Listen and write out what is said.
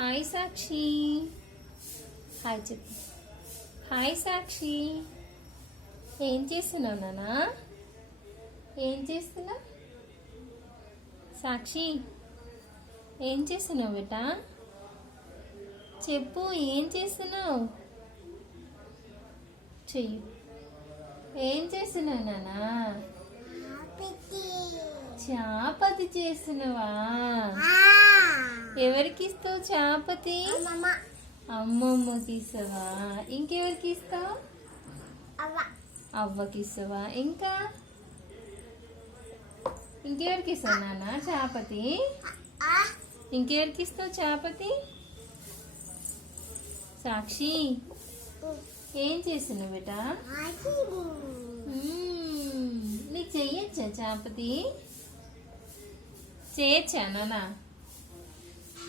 Hi సాక్షి. Hi చెప్పు. Hi సాక్షి. ఏం చేస్తున్నావు నానా? ఏం చేస్తున్నావు సాక్షి? ఏం చేస్తున్నావు బేటా? చెప్పు, ఏం చేస్తున్నావు? చెయ్యి. ఏం చేస్తున్నావు నానా? చాపతి చేస్తున్నావా? ఎవరికి ఇస్తావు చాపతి? అమ్మమ్మకి ఇస్తావా? ఇంకెవరికి ఇస్తావు? అవ్వకి ఇస్తావా? ఇంకా ఇంకెవరికి ఇస్తావు నాన్న చాపతి? ఇంకెవరికి ఇస్తావు చాపతి? సాక్షి, ఏం చేస్తున్నావు బేటా? నీకు చెయ్యొచ్చా చాపతి? చేయొచ్చా నాన్న?